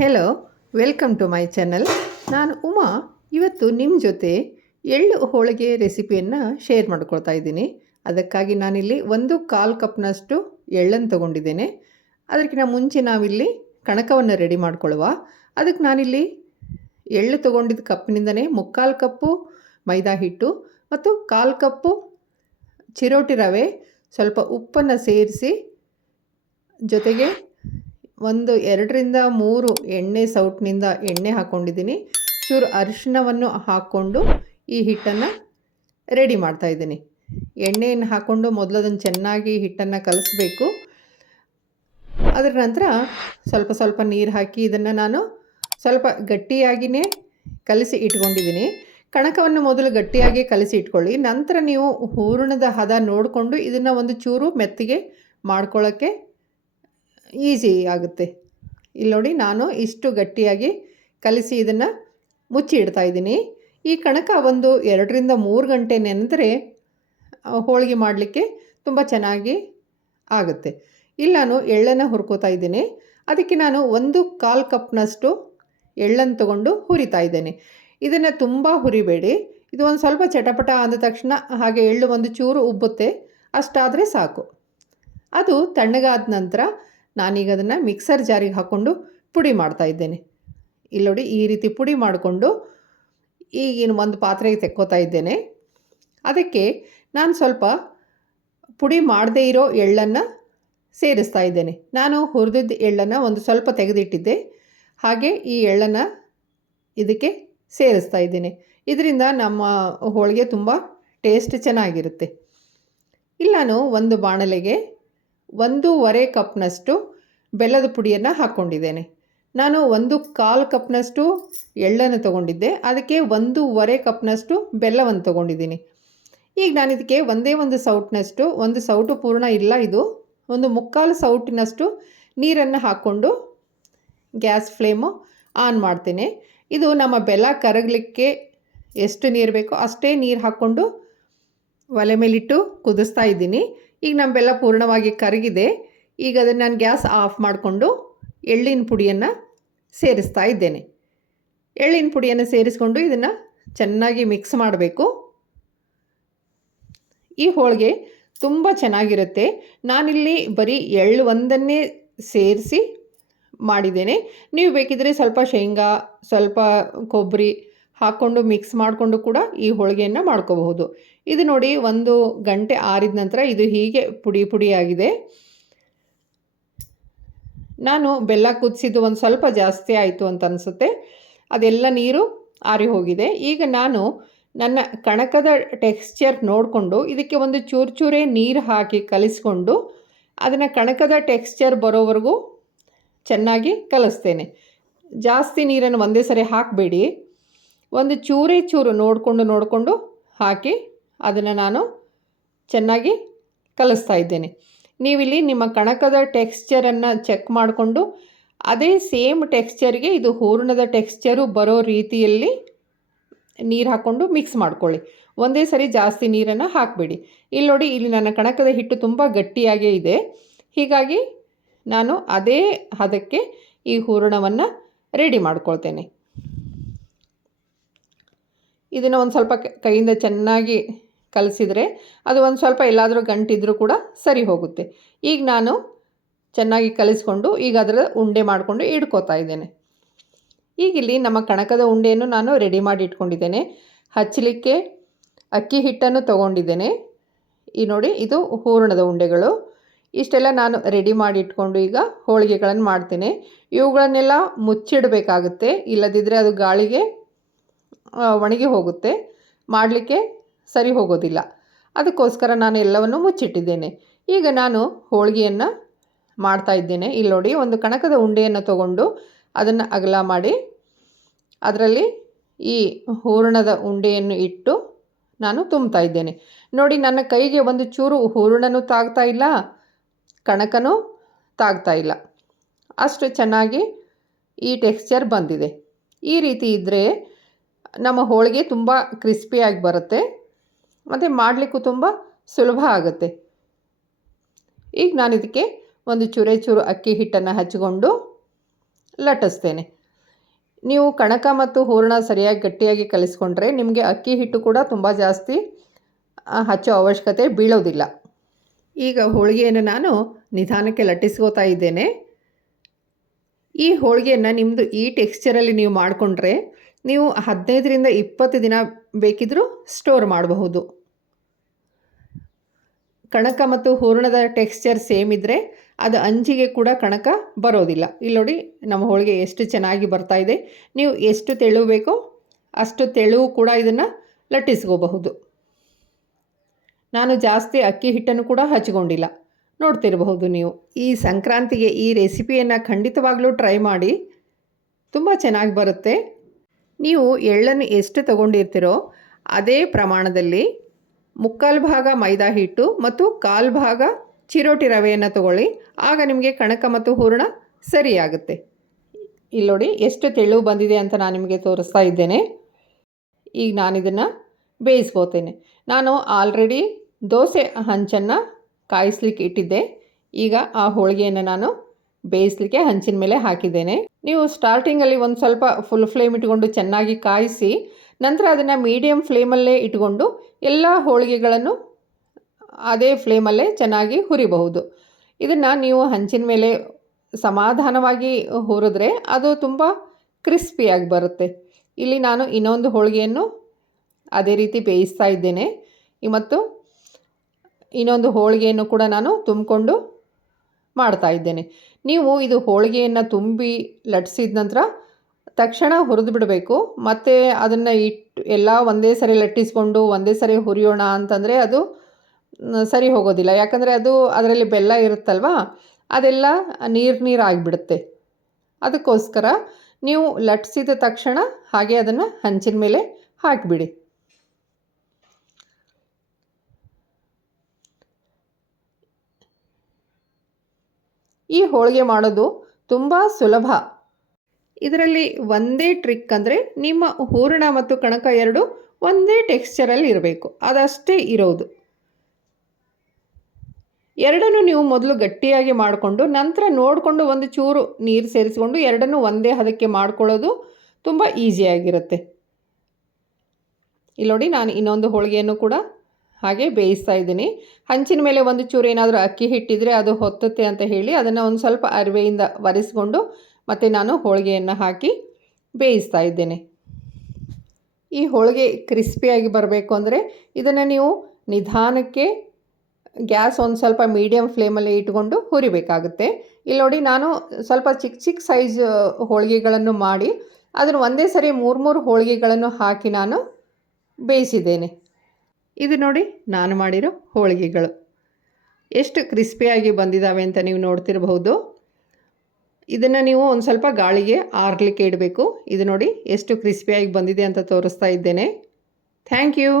Hello, welcome to my channel. ನಾನು ಉಮಾ. ಇವತ್ತು ನಿಮ್ಮ ಜೊತೆ ಎಳ್ಳು ಹೋಳಿಗೆ ರೆಸಿಪಿಯನ್ನು ಶೇರ್ ಮಾಡ್ಕೊಳ್ತಾ ಇದ್ದೀನಿ. ಅದಕ್ಕಾಗಿ ನಾನಿಲ್ಲಿ 1/4 ಕಪ್ನಷ್ಟು ಎಳ್ಳನ್ನು ತೊಗೊಂಡಿದ್ದೇನೆ. ಅದಕ್ಕಿಂತ ಮುಂಚೆ ನಾವಿಲ್ಲಿ ಕಣಕವನ್ನು ರೆಡಿ ಮಾಡ್ಕೊಳ್ಳುವ. ಅದಕ್ಕೆ ನಾನಿಲ್ಲಿ ಎಳ್ಳು ತೊಗೊಂಡಿದ್ದ ಕಪ್ನಿಂದನೇ 3/4 ಕಪ್ಪು ಮೈದಾ ಹಿಟ್ಟು ಮತ್ತು 1/4 ಕಪ್ಪು ಚಿರೋಟಿ ರವೆ, ಸ್ವಲ್ಪ ಉಪ್ಪನ್ನು ಸೇರಿಸಿ, ಜೊತೆಗೆ 2ರಿಂದ 3 ಎಣ್ಣೆ ಸೌಟ್ನಿಂದ ಎಣ್ಣೆ ಹಾಕ್ಕೊಂಡಿದ್ದೀನಿ. ಚೂರು ಅರಿಶಿಣವನ್ನು ಹಾಕ್ಕೊಂಡು ಈ ಹಿಟ್ಟನ್ನು ರೆಡಿ ಮಾಡ್ತಾಯಿದ್ದೀನಿ. ಎಣ್ಣೆಯನ್ನು ಹಾಕ್ಕೊಂಡು ಮೊದಲು ಅದನ್ನು ಚೆನ್ನಾಗಿ ಹಿಟ್ಟನ್ನು ಕಲಿಸ್ಬೇಕು. ಅದರ ನಂತರ ಸ್ವಲ್ಪ ಸ್ವಲ್ಪ ನೀರು ಹಾಕಿ ಇದನ್ನು ನಾನು ಸ್ವಲ್ಪ ಗಟ್ಟಿಯಾಗಿಯೇ ಕಲಿಸಿ ಇಟ್ಕೊಂಡಿದ್ದೀನಿ. ಕಣಕವನ್ನು ಮೊದಲು ಗಟ್ಟಿಯಾಗಿ ಕಲಿಸಿ ಇಟ್ಕೊಳ್ಳಿ. ನಂತರ ನೀವು ಹೂರಣದ ಹದ ನೋಡಿಕೊಂಡು ಇದನ್ನು ಒಂದು ಚೂರು ಮೆತ್ತಿಗೆ ಮಾಡ್ಕೊಳ್ಳೋಕ್ಕೆ ಈಸಿ ಆಗುತ್ತೆ. ಇಲ್ಲಿ ನೋಡಿ, ನಾನು ಇಷ್ಟು ಗಟ್ಟಿಯಾಗಿ ಕಲಿಸಿ ಇದನ್ನು ಮುಚ್ಚಿ ಇಡ್ತಾ ಇದ್ದೀನಿ. ಈ ಕಣಕ 2ರಿಂದ 3 ಗಂಟೆ ನೆನೆದರೆ ಹೋಳಿಗೆ ಮಾಡಲಿಕ್ಕೆ ತುಂಬ ಚೆನ್ನಾಗಿ ಆಗುತ್ತೆ. ಇಲ್ಲಿ ನಾನು ಎಳ್ಳನ್ನು ಹುರ್ಕೋತಾ ಇದ್ದೇನೆ. ಅದಕ್ಕೆ ನಾನು 1/4 ಕಪ್ನಷ್ಟು ಎಳ್ಳನ್ನು ತಗೊಂಡು ಹುರಿತಾ ಇದ್ದೇನೆ. ಇದನ್ನು ತುಂಬ ಹುರಿಬೇಡಿ. ಇದು ಒಂದು ಸ್ವಲ್ಪ ಚಟಪಟ ಅಂದ ತಕ್ಷಣ ಹಾಗೆ ಎಳ್ಳು ಒಂದು ಚೂರು ಉಬ್ಬುತ್ತೆ, ಅಷ್ಟಾದರೆ ಸಾಕು. ಅದು ತಣ್ಣಗಾದ ನಂತರ ನಾನೀಗ ಅದನ್ನು ಮಿಕ್ಸರ್ ಜಾರಿಗೆ ಹಾಕ್ಕೊಂಡು ಪುಡಿ ಮಾಡ್ತಾ ಇದ್ದೇನೆ. ಇಲ್ಲಿ ನೋಡಿ, ಈ ರೀತಿ ಪುಡಿ ಮಾಡಿಕೊಂಡು ಈಗಿನ ಒಂದು ಪಾತ್ರೆಗೆ ತೆಕ್ಕೋತಾ ಇದ್ದೇನೆ. ಅದಕ್ಕೆ ನಾನು ಸ್ವಲ್ಪ ಪುಡಿ ಮಾಡದೇ ಇರೋ ಎಳ್ಳನ್ನು ಸೇರಿಸ್ತಾ ಇದ್ದೇನೆ. ನಾನು ಹುರಿದಿದ್ದ ಎಳ್ಳನ್ನು ಒಂದು ಸ್ವಲ್ಪ ತೆಗೆದಿಟ್ಟಿದ್ದೆ, ಹಾಗೆ ಈ ಎಳ್ಳನ್ನು ಇದಕ್ಕೆ ಸೇರಿಸ್ತಾ ಇದ್ದೇನೆ. ಇದರಿಂದ ನಮ್ಮ ಹೋಳಿಗೆ ತುಂಬ ಟೇಸ್ಟ್ ಚೆನ್ನಾಗಿರುತ್ತೆ. ಇಲ್ಲಿ ನಾನು ಒಂದು ಬಾಣಲೆಗೆ 1/2 ಕಪ್ನಷ್ಟು ಬೆಲ್ಲದ ಪುಡಿಯನ್ನು ಹಾಕ್ಕೊಂಡಿದ್ದೇನೆ. ನಾನು 1/4 ಕಪ್ನಷ್ಟು ಎಳ್ಳನ್ನು ತೊಗೊಂಡಿದ್ದೆ, ಅದಕ್ಕೆ 1/2 ಕಪ್ನಷ್ಟು ಬೆಲ್ಲವನ್ನು ತೊಗೊಂಡಿದ್ದೀನಿ. ಈಗ ನಾನು ಇದಕ್ಕೆ ಒಂದು ಸೌಟಿನಷ್ಟು, ಒಂದು ಸೌಟು ಪೂರ್ಣ ಇಲ್ಲ, ಇದು 1/4 ಸೌಟಿನಷ್ಟು ನೀರನ್ನು ಹಾಕ್ಕೊಂಡು ಗ್ಯಾಸ್ ಫ್ಲೇಮು ಆನ್ ಮಾಡ್ತೇನೆ. ಇದು ನಮ್ಮ ಬೆಲ್ಲ ಕರಗಲಿಕ್ಕೆ ಎಷ್ಟು ನೀರು ಬೇಕೋ ಅಷ್ಟೇ ನೀರು ಹಾಕ್ಕೊಂಡು ಒಲೆ ಮೇಲಿಟ್ಟು ಕುದಿಸ್ತಾ ಇದ್ದೀನಿ. ಈಗ ನಮ್ಮ ಬೆಲ್ಲ ಪೂರ್ಣವಾಗಿ ಕರಗಿದೆ. ಈಗ ಅದನ್ನು ನಾನು ಗ್ಯಾಸ್ ಆಫ್ ಮಾಡಿಕೊಂಡು ಎಳ್ಳಿನ ಪುಡಿಯನ್ನು ಸೇರಿಸ್ತಾ ಇದ್ದೇನೆ. ಎಳ್ಳಿನ ಪುಡಿಯನ್ನು ಸೇರಿಸ್ಕೊಂಡು ಇದನ್ನು ಚೆನ್ನಾಗಿ ಮಿಕ್ಸ್ ಮಾಡಬೇಕು. ಈ ಹೋಳಿಗೆ ತುಂಬ ಚೆನ್ನಾಗಿರುತ್ತೆ. ನಾನಿಲ್ಲಿ ಬರೀ ಎಳ್ಳು ಒಂದನ್ನೇ ಸೇರಿಸಿ ಮಾಡಿದ್ದೇನೆ. ನೀವು ಬೇಕಿದ್ದರೆ ಸ್ವಲ್ಪ ಶೇಂಗಾ, ಸ್ವಲ್ಪ ಕೊಬ್ಬರಿ ಹಾಕ್ಕೊಂಡು ಮಿಕ್ಸ್ ಮಾಡಿಕೊಂಡು ಕೂಡ ಈ ಹೋಳಿಗೆಯನ್ನು ಮಾಡ್ಕೋಬಹುದು. ಇದು ನೋಡಿ, 1 ಗಂಟೆ ಆರಿದ ನಂತರ ಇದು ಹೀಗೆ ಪುಡಿ ಪುಡಿಯಾಗಿದೆ. ನಾನು ಬೆಲ್ಲ ಕುದಿಸಿದ್ದು ಒಂದು ಸ್ವಲ್ಪ ಜಾಸ್ತಿ ಆಯಿತು ಅಂತ ಅನಿಸುತ್ತೆ. ಅದೆಲ್ಲ ನೀರು ಆರಿ ಹೋಗಿದೆ. ಈಗ ನಾನು ನನ್ನ ಕಣಕದ ಟೆಕ್ಸ್ಚರ್ ನೋಡಿಕೊಂಡು ಇದಕ್ಕೆ ಒಂದು ಚೂರೇ ನೀರು ಹಾಕಿ ಕಲಿಸ್ಕೊಂಡು ಅದನ್ನು ಕಣಕದ ಟೆಕ್ಸ್ಚರ್ ಬರೋವರೆಗೂ ಚೆನ್ನಾಗಿ ಕಲಿಸ್ತೇನೆ. ಜಾಸ್ತಿ ನೀರನ್ನು ಒಂದೇ ಸರಿ ಹಾಕಬೇಡಿ, ಒಂದು ಚೂರು ನೋಡಿಕೊಂಡು ಹಾಕಿ ಅದನ್ನು ನಾನು ಚೆನ್ನಾಗಿ ಕಲಿಸ್ತಾ ಇದ್ದೇನೆ. ನೀವಿಲ್ಲಿ ನಿಮ್ಮ ಕಣಕದ ಟೆಕ್ಸ್ಚರನ್ನು ಚೆಕ್ ಮಾಡಿಕೊಂಡು ಅದೇ ಸೇಮ್ ಟೆಕ್ಸ್ಚರ್ಗೆ ಇದು ಹೂರಣದ ಟೆಕ್ಸ್ಚರು ಬರೋ ರೀತಿಯಲ್ಲಿ ನೀರು ಹಾಕ್ಕೊಂಡು ಮಿಕ್ಸ್ ಮಾಡ್ಕೊಳ್ಳಿ. ಒಂದೇ ಸರಿ ಜಾಸ್ತಿ ನೀರನ್ನು ಹಾಕಬೇಡಿ. ಇಲ್ಲಿ ನೋಡಿ, ಇಲ್ಲಿ ನನ್ನ ಕಣಕದ ಹಿಟ್ಟು ತುಂಬ ಗಟ್ಟಿಯಾಗೇ ಇದೆ. ಹೀಗಾಗಿ ನಾನು ಅದೇ ಹದಕ್ಕೆ ಈ ಹೂರಣವನ್ನು ರೆಡಿ ಮಾಡ್ಕೊಳ್ತೇನೆ. ಇದನ್ನು ಒಂದು ಸ್ವಲ್ಪ ಕೈಯಿಂದ ಚೆನ್ನಾಗಿ ಕಲಸಿದರೆ ಅದು ಒಂದು ಸ್ವಲ್ಪ ಎಲ್ಲಾದರೂ ಗಂಟಿದ್ರೂ ಕೂಡ ಸರಿ ಹೋಗುತ್ತೆ. ಈಗ ನಾನು ಚೆನ್ನಾಗಿ ಕಲಿಸ್ಕೊಂಡು ಈಗ ಅದರ ಉಂಡೆ ಮಾಡಿಕೊಂಡು ಇಟ್ಕೋತಾ ಇದ್ದೇನೆ. ಈಗ ಇಲ್ಲಿ ನಮ್ಮ ಕಣಕದ ಉಂಡೆಯನ್ನು ನಾನು ರೆಡಿ ಮಾಡಿ ಇಟ್ಕೊಂಡಿದ್ದೇನೆ. ಹಚ್ಚಲಿಕ್ಕೆ ಅಕ್ಕಿ ಹಿಟ್ಟನ್ನು ತೊಗೊಂಡಿದ್ದೇನೆ. ಈ ನೋಡಿ, ಇದು ಹೂರಣದ ಉಂಡೆಗಳು. ಇಷ್ಟೆಲ್ಲ ನಾನು ರೆಡಿ ಮಾಡಿ ಇಟ್ಕೊಂಡು ಈಗ ಹೋಳಿಗೆಗಳನ್ನು ಮಾಡ್ತೇನೆ. ಇವುಗಳನ್ನೆಲ್ಲ ಮುಚ್ಚಿಡಬೇಕಾಗುತ್ತೆ, ಇಲ್ಲದಿದ್ದರೆ ಅದು ಗಾಳಿಗೆ ಒಣಗಿ ಹೋಗುತ್ತೆ, ಮಾಡಲಿಕ್ಕೆ ಸರಿ ಹೋಗೋದಿಲ್ಲ. ಅದಕ್ಕೋಸ್ಕರ ನಾನು ಎಲ್ಲವನ್ನು ಮುಚ್ಚಿಟ್ಟಿದ್ದೇನೆ. ಈಗ ನಾನು ಹೋಳಿಗೆಯನ್ನು ಮಾಡ್ತಾ ಇದ್ದೇನೆ. ಇಲ್ಲಿ ನೋಡಿ, ಒಂದು ಕಣಕದ ಉಂಡೆಯನ್ನು ತಗೊಂಡು ಅದನ್ನು ಅಗಲ ಮಾಡಿ ಅದರಲ್ಲಿ ಈ ಹೂರಣದ ಉಂಡೆಯನ್ನು ಇಟ್ಟು ನಾನು ತುಂಬ್ತಾ ಇದ್ದೇನೆ. ನೋಡಿ, ನನ್ನ ಕೈಗೆ ಒಂದು ಚೂರು ಹೂರಣನೂ ತಾಗ್ತಾ ಇಲ್ಲ, ಕಣಕನೂ ತಾಗ್ತಾ ಇಲ್ಲ, ಅಷ್ಟು ಚೆನ್ನಾಗಿ ಈ ಟೆಕ್ಸ್ಚರ್ ಬಂದಿದೆ. ಈ ರೀತಿ ಇದ್ದರೆ ನಮ್ಮ ಹೋಳಿಗೆ ತುಂಬ ಕ್ರಿಸ್ಪಿಯಾಗಿ ಬರುತ್ತೆ ಮತ್ತು ಮಾಡಲಿಕ್ಕೂ ತುಂಬ ಸುಲಭ ಆಗುತ್ತೆ. ಈಗ ನಾನು ಇದಕ್ಕೆ ಒಂದು ಚೂರು ಅಕ್ಕಿ ಹಿಟ್ಟನ್ನು ಹಚ್ಚಿಕೊಂಡು ಲಟ್ಟಿಸ್ತೇನೆ. ನೀವು ಕಣಕ ಮತ್ತು ಹೂರಣ ಸರಿಯಾಗಿ ಗಟ್ಟಿಯಾಗಿ ಕಲಿಸ್ಕೊಂಡ್ರೆ ನಿಮಗೆ ಅಕ್ಕಿ ಹಿಟ್ಟು ಕೂಡ ತುಂಬ ಜಾಸ್ತಿ ಹಚ್ಚೋ ಅವಶ್ಯಕತೆ ಬೀಳೋದಿಲ್ಲ. ಈಗ ಹೋಳಿಗೆಯನ್ನು ನಾನು ನಿಧಾನಕ್ಕೆ ಲಟ್ಟಿಸ್ಕೋತಾ ಇದ್ದೇನೆ. ಈ ಹೋಳಿಗೆಯನ್ನು ನಿಮ್ಮದು ಈ ಟೆಕ್ಸ್ಚರಲ್ಲಿ ನೀವು ಮಾಡಿಕೊಂಡ್ರೆ ನೀವು 15ರಿಂದ 20 ದಿನ ಬೇಕಿದ್ದರೂ ಸ್ಟೋರ್ ಮಾಡಬಹುದು. ಕಣಕ ಮತ್ತು ಹೂರಣದ ಟೆಕ್ಸ್ಚರ್ ಸೇಮ್ ಇದ್ದರೆ ಅದು ಅಂಚಿಗೆ ಕೂಡ ಕಣಕ ಬರೋದಿಲ್ಲ. ಇಲ್ಲಿ ನೋಡಿ ನಮ್ಮ ಹೋಳಿಗೆ ಎಷ್ಟು ಚೆನ್ನಾಗಿ ಬರ್ತಾ ಇದೆ. ನೀವು ಎಷ್ಟು ತೆಳು ಬೇಕೋ ಅಷ್ಟು ತೆಳು ಕೂಡ ಇದನ್ನು ಲಟ್ಟಿಸ್ಕೋಬಹುದು. ನಾನು ಜಾಸ್ತಿ ಅಕ್ಕಿ ಹಿಟ್ಟನ್ನು ಕೂಡ ಹಚ್ಕೊಂಡಿಲ್ಲ, ನೋಡ್ತಿರಬಹುದು ನೀವು. ಈ ಸಂಕ್ರಾಂತಿಗೆ ಈ ರೆಸಿಪಿಯನ್ನು ಖಂಡಿತವಾಗ್ಲೂ ಟ್ರೈ ಮಾಡಿ, ತುಂಬ ಚೆನ್ನಾಗಿ ಬರುತ್ತೆ. ನೀವು ಎಳ್ಳನ್ನು ಎಷ್ಟು ತಗೊಂಡಿರ್ತೀರೋ ಅದೇ ಪ್ರಮಾಣದಲ್ಲಿ 3/4 ಭಾಗ ಮೈದಾ ಹಿಟ್ಟು ಮತ್ತು 1/4 ಭಾಗ ಚಿರೋಟಿ ರವೆಯನ್ನು ತಗೊಳ್ಳಿ. ಆಗ ನಿಮಗೆ ಕಣಕ ಮತ್ತು ಹೂರಣ ಸರಿಯಾಗುತ್ತೆ. ಇಲ್ಲಿ ನೋಡಿ ಎಷ್ಟು ತೆಳು ಬಂದಿದೆ ಅಂತ ನಾನು ನಿಮಗೆ ತೋರಿಸ್ತಾ ಇದ್ದೇನೆ. ಈಗ ನಾನಿದನ್ನು ಬೇಯಿಸ್ಕೋತೇನೆ. ನಾನು ಆಲ್ರೆಡಿ ದೋಸೆ ಹಂಚನ್ನು ಕಾಯಿಸ್ಲಿಕ್ಕೆ ಇಟ್ಟಿದ್ದೆ. ಈಗ ಆ ಹೋಳಿಗೆಯನ್ನು ನಾನು ಬೇಯಿಸಲಿಕ್ಕೆ ಹಂಚಿನ ಮೇಲೆ ಹಾಕಿದ್ದೇನೆ. ನೀವು ಸ್ಟಾರ್ಟಿಂಗಲ್ಲಿ ಒಂದು ಸ್ವಲ್ಪ ಫುಲ್ ಫ್ಲೇಮ್ ಇಟ್ಕೊಂಡು ಚೆನ್ನಾಗಿ ಕಾಯಿಸಿ ನಂತರ ಅದನ್ನು ಮೀಡಿಯಮ್ ಫ್ಲೇಮಲ್ಲೇ ಇಟ್ಕೊಂಡು ಎಲ್ಲ ಹೋಳಿಗೆಗಳನ್ನು ಅದೇ ಫ್ಲೇಮಲ್ಲೇ ಚೆನ್ನಾಗಿ ಹುರಿಬಹುದು. ಇದನ್ನು ನೀವು ಹಂಚಿನ ಮೇಲೆ ಸಮಾಧಾನವಾಗಿ ಹುರಿದ್ರೆ ಅದು ತುಂಬ ಕ್ರಿಸ್ಪಿಯಾಗಿ ಬರುತ್ತೆ. ಇಲ್ಲಿ ನಾನು ಇನ್ನೊಂದು ಹೋಳಿಗೆಯನ್ನು ಅದೇ ರೀತಿ ಬೇಯಿಸ್ತಾ ಇದ್ದೇನೆ ಮತ್ತು ಇನ್ನೊಂದು ಹೋಳಿಗೆಯನ್ನು ಕೂಡ ನಾನು ತುಂಬಿಕೊಂಡು ಮಾಡ್ತಾ ಇದ್ದೇನೆ. ನೀವು ಇದು ಹೋಳಿಗೆಯನ್ನು ತುಂಬಿ ಲಟ್ಟಿಸಿದ ನಂತರ ತಕ್ಷಣ ಹುರಿದು ಬಿಡಬೇಕು. ಮತ್ತು ಅದನ್ನು ಎಲ್ಲ ಒಂದೇ ಸರಿ ಲಟ್ಟಿಸ್ಕೊಂಡು ಒಂದೇ ಸರಿ ಹುರಿಯೋಣ ಅಂತಂದರೆ ಅದು ಸರಿ ಹೋಗೋದಿಲ್ಲ. ಯಾಕಂದರೆ ಅದು ಅದರಲ್ಲಿ ಬೆಲ್ಲ ಇರುತ್ತಲ್ವ, ಅದೆಲ್ಲ ನೀರು ಆಗಿಬಿಡುತ್ತೆ. ಅದಕ್ಕೋಸ್ಕರ ನೀವು ಲಟ್ಟಿಸಿದ ತಕ್ಷಣ ಹಾಗೆ ಅದನ್ನು ಹಂಚಿನ ಮೇಲೆ ಹಾಕಿಬಿಡಿ. ಈ ಹೋಳಿಗೆ ಮಾಡೋದು ತುಂಬ ಸುಲಭ. ಇದರಲ್ಲಿ ಒಂದೇ ಟ್ರಿಕ್ ಅಂದರೆ ನಿಮ್ಮ ಹೂರಣ ಮತ್ತು ಕಣಕ ಎರಡು ಒಂದೇ ಟೆಕ್ಸ್ಚರಲ್ಲಿ ಇರಬೇಕು, ಅದಷ್ಟೇ ಇರೋದು. ಎರಡನ್ನೂ ನೀವು ಮೊದಲು ಗಟ್ಟಿಯಾಗಿ ಮಾಡಿಕೊಂಡು ನಂತರ ನೋಡಿಕೊಂಡು ಒಂದು ಚೂರು ನೀರು ಸೇರಿಸ್ಕೊಂಡು ಎರಡನ್ನೂ ಒಂದೇ ಹದಕ್ಕೆ ಮಾಡ್ಕೊಳ್ಳೋದು ತುಂಬ ಈಸಿಯಾಗಿರುತ್ತೆ. ಇಲ್ಲಿ ನೋಡಿ ನಾನು ಇನ್ನೊಂದು ಹೋಳಿಗೆಯನ್ನು ಕೂಡ ಹಾಗೆ ಬೇಯಿಸ್ತಾ ಇದ್ದೀನಿ. ಹಂಚಿನ ಮೇಲೆ ಒಂದು ಚೂರು ಏನಾದರೂ ಅಕ್ಕಿ ಹಿಟ್ಟಿದ್ರೆ ಅದು ಹೊತ್ತುತ್ತೆ ಅಂತ ಹೇಳಿ ಅದನ್ನು ಒಂದು ಸ್ವಲ್ಪ ಅರಿವೆಯಿಂದ ಒರೆಸ್ಕೊಂಡು ಮತ್ತು ನಾನು ಹೋಳಿಗೆಯನ್ನು ಹಾಕಿ ಬೇಯಿಸ್ತಾ ಇದ್ದೇನೆ. ಈ ಹೋಳಿಗೆ ಕ್ರಿಸ್ಪಿಯಾಗಿ ಬರಬೇಕು ಅಂದರೆ ಇದನ್ನು ನೀವು ನಿಧಾನಕ್ಕೆ ಗ್ಯಾಸ್ ಒಂದು ಸ್ವಲ್ಪ ಮೀಡಿಯಮ್ ಫ್ಲೇಮಲ್ಲಿ ಇಟ್ಕೊಂಡು ಹುರಿಬೇಕಾಗುತ್ತೆ. ಇಲ್ಲಿ ನೋಡಿ ನಾನು ಸ್ವಲ್ಪ ಚಿಕ್ಕ ಸೈಜ್ ಹೋಳಿಗೆಗಳನ್ನು ಮಾಡಿ ಅದನ್ನು ಒಂದೇ ಸರಿ 3 ಹೋಳಿಗೆಗಳನ್ನು ಹಾಕಿ ನಾನು ಬೇಯಿಸಿದ್ದೇನೆ. ಇದು ನೋಡಿ ನಾನು ಮಾಡಿರೋ ಹೋಳಿಗೆಗಳು ಎಷ್ಟು ಕ್ರಿಸ್ಪಿಯಾಗಿ ಬಂದಿದ್ದಾವೆ ಅಂತ ನೀವು ನೋಡ್ತಿರಬಹುದು. ಇದನ್ನು ನೀವು ಒಂದು ಸ್ವಲ್ಪ ಗಾಳಿಗೆ ಆರಲಿಕ್ಕೆ ಇಡಬೇಕು. ಇದು ನೋಡಿ ಎಷ್ಟು ಕ್ರಿಸ್ಪಿಯಾಗಿ ಬಂದಿದೆ ಅಂತ ತೋರಿಸ್ತಾ ಇದ್ದೇನೆ. Thank you.